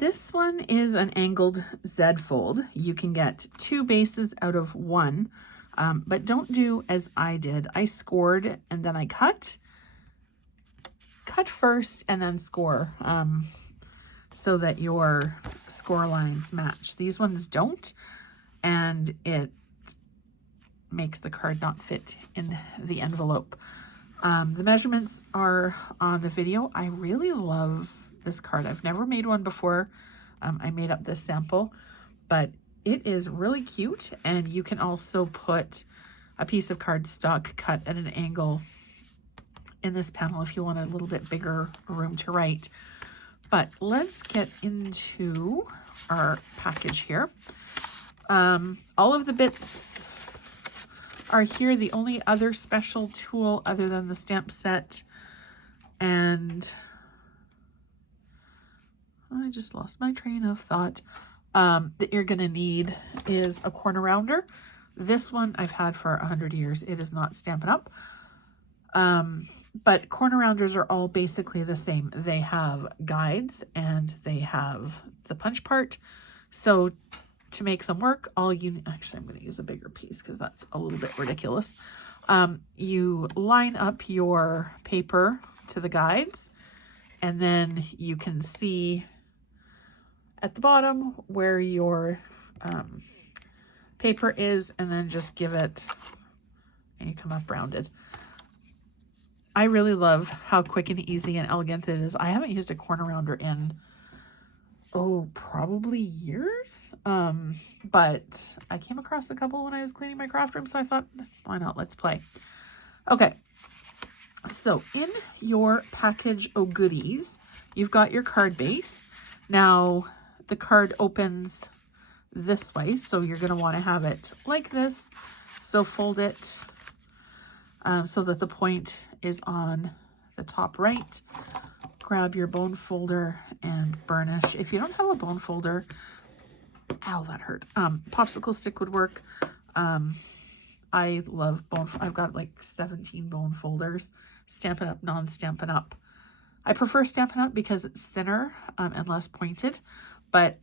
This one is an angled Z fold. You can get 2 bases out of 1, but don't do as I did. I scored and then I cut first and then score, so that your score lines match. These ones don't, and it makes the card not fit in the envelope. The measurements are on the video. I really love this card. I've never made one before. I made up this sample, but it is really cute, and you can also put a piece of cardstock cut at an angle in this panel if you want a little bit bigger room to write. But let's get into our package here. All of the bits are here. The only other special tool other than the stamp set, and I just lost my train of thought, that you're gonna need is a corner rounder. This one I've had for 100 years. It is not Stampin' Up. But corner rounders are all basically the same. They have guides and they have the punch part. So to make them work, actually I'm going to use a bigger piece because that's a little bit ridiculous. You line up your paper to the guides, and then you can see at the bottom where your paper is, and then just give it, and you come up rounded. I really love how quick and easy and elegant it is. I haven't used a corner rounder in, probably years. But I came across a couple when I was cleaning my craft room, so I thought, why not? Let's play. Okay. So in your package of goodies, you've got your card base. Now the card opens this way, so you're going to want to have it like this. So fold it so that the point is on the top right. Grab your bone folder and burnish. If you don't have a bone folder, ow, that hurt. Popsicle stick would work. I love I've got like 17 bone folders. Stampin' Up, non-Stampin' Up. I prefer Stampin' Up because it's thinner and less pointed, but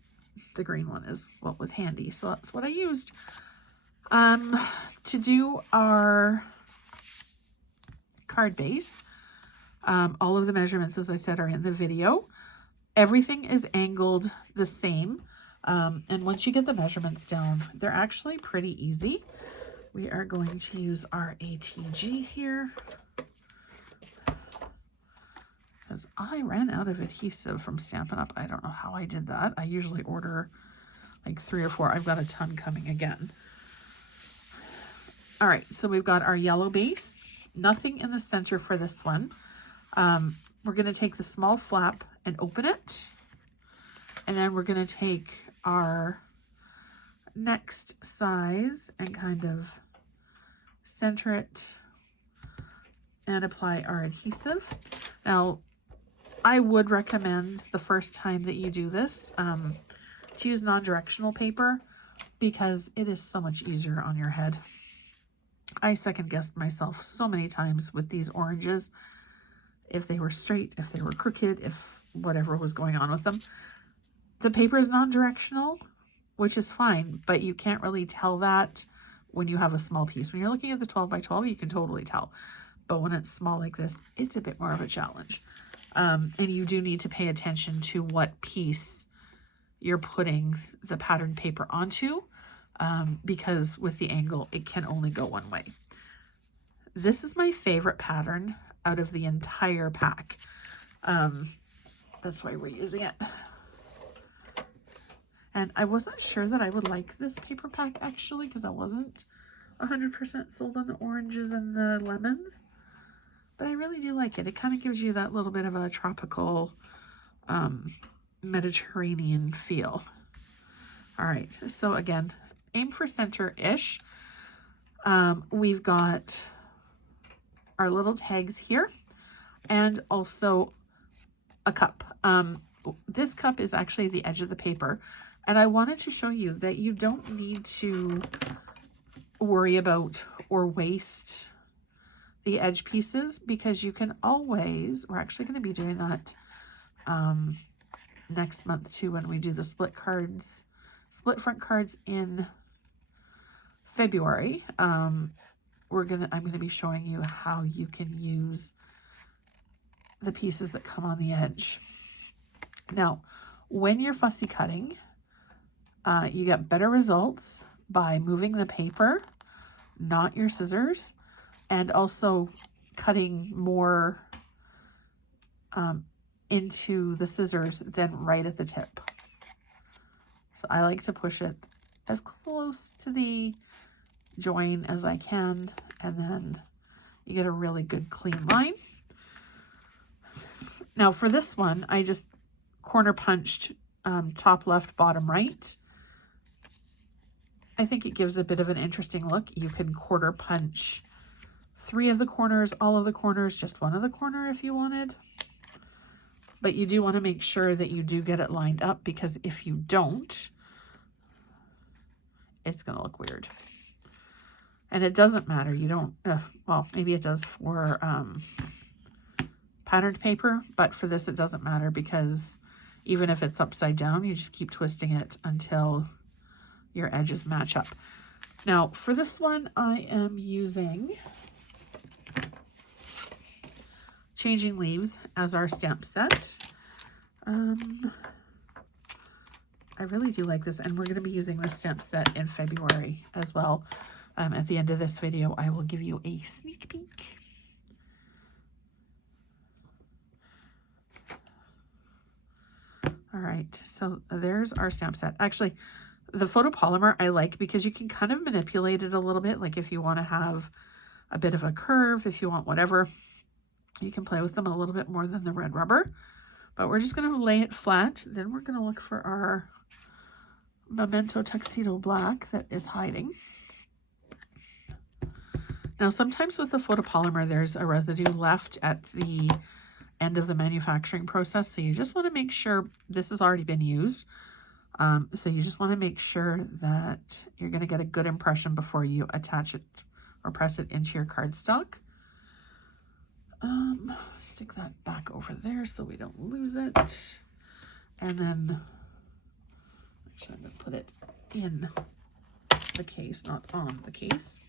the green one is what was handy, so that's what I used. To do our card base, all of the measurements, as I said, are in the video. Everything is angled the same, and once you get the measurements down, they're actually pretty easy. We are going to use our ATG here because I ran out of adhesive from Stampin' Up. I don't know how I did that. I usually order like 3 or 4. I've got a ton coming again. All right, so we've got our yellow base. Nothing in the center for this one. We're going to take the small flap and open it. And then we're going to take our next size and kind of center it and apply our adhesive. Now, I would recommend the first time that you do this to use non-directional paper because it is so much easier on your head. I second-guessed myself so many times with these oranges, if they were straight, if they were crooked, if whatever was going on with them. The paper is non-directional, which is fine, but you can't really tell that when you have a small piece. When you're looking at the 12 by 12, you can totally tell. But when it's small like this, it's a bit more of a challenge. And you do need to pay attention to what piece you're putting the pattern paper onto. Because with the angle, it can only go one way. This is my favorite pattern out of the entire pack. That's why we're using it. And I wasn't sure that I would like this paper pack actually, because I wasn't 100% sold on the oranges and the lemons. But I really do like it. It kind of gives you that little bit of a tropical Mediterranean feel. All right, so again, aim for center-ish. We've got our little tags here and also a cup. This cup is actually the edge of the paper, and I wanted to show you that you don't need to worry about or waste the edge pieces because you can always, we're actually going to be doing that next month too, when we do the split front cards in February. I'm gonna be showing you how you can use the pieces that come on the edge. Now, when you're fussy cutting, you get better results by moving the paper, not your scissors, and also cutting more into the scissors than right at the tip. So I like to push it as close to the join as I can, and then you get a really good clean line. Now for this one, I just corner punched top left, bottom right. I think it gives a bit of an interesting look. You can quarter punch 3 of the corners, all of the corners, just 1 of the corner if you wanted. But you do want to make sure that you do get it lined up, because if you don't, it's going to look weird. And it doesn't matter. You don't, well, maybe it does for patterned paper, but for this it doesn't matter, because even if it's upside down, you just keep twisting it until your edges match up. Now for this one, I am using Changing Leaves as our stamp set. I really do like this, and we're going to be using this stamp set in February as well. At the end of this video, I will give you a sneak peek. All right, so there's our stamp set. Actually, the photopolymer I like because you can kind of manipulate it a little bit. Like if you want to have a bit of a curve, if you want whatever, you can play with them a little bit more than the red rubber. But we're just going to lay it flat. Then we're going to look for our Memento Tuxedo Black that is hiding. Now, sometimes with the photopolymer, there's a residue left at the end of the manufacturing process. So you just want to make sure this has already been used. So you just want to make sure that you're going to get a good impression before you attach it or press it into your cardstock. Stick that back over there so we don't lose it. And then, actually I'm going to put it in the case, not on the case.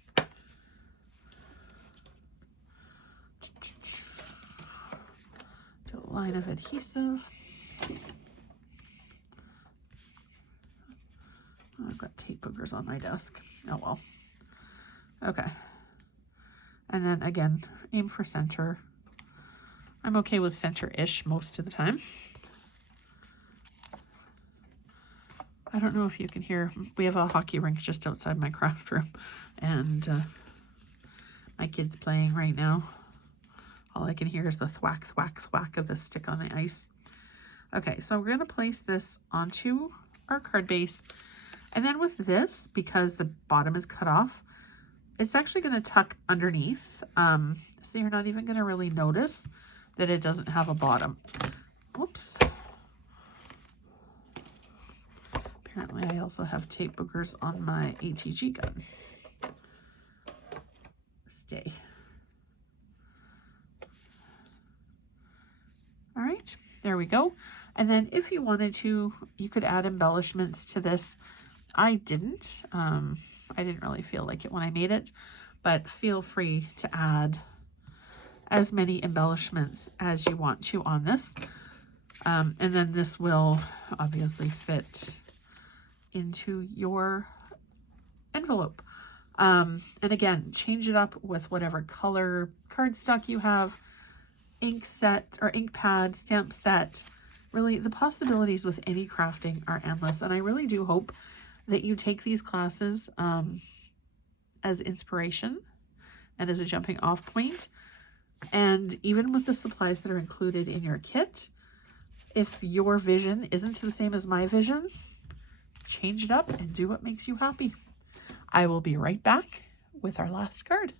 Do a line of adhesive. I've got tape boogers on my desk. Oh well. Okay. And then again, aim for center. I'm okay with center-ish most of the time. I don't know if you can hear, we have a hockey rink just outside my craft room, and my kid's playing right now. All I can hear is the thwack, thwack, thwack of the stick on the ice. Okay, so we're going to place this onto our card base. And then with this, because the bottom is cut off, it's actually going to tuck underneath. So you're not even going to really notice that it doesn't have a bottom. Whoops. Apparently I also have tape boogers on my ATG gun. Stay. All right, there we go. And then if you wanted to, you could add embellishments to this. I didn't. I didn't really feel like it when I made it, but feel free to add as many embellishments as you want to on this. And then this will obviously fit into your envelope. And again, change it up with whatever color cardstock you have, ink set or ink pad, stamp set. Really, the possibilities with any crafting are endless. And I really do hope that you take these classes as inspiration and as a jumping off point. And even with the supplies that are included in your kit, if your vision isn't the same as my vision, change it up and do what makes you happy. I will be right back with our last card.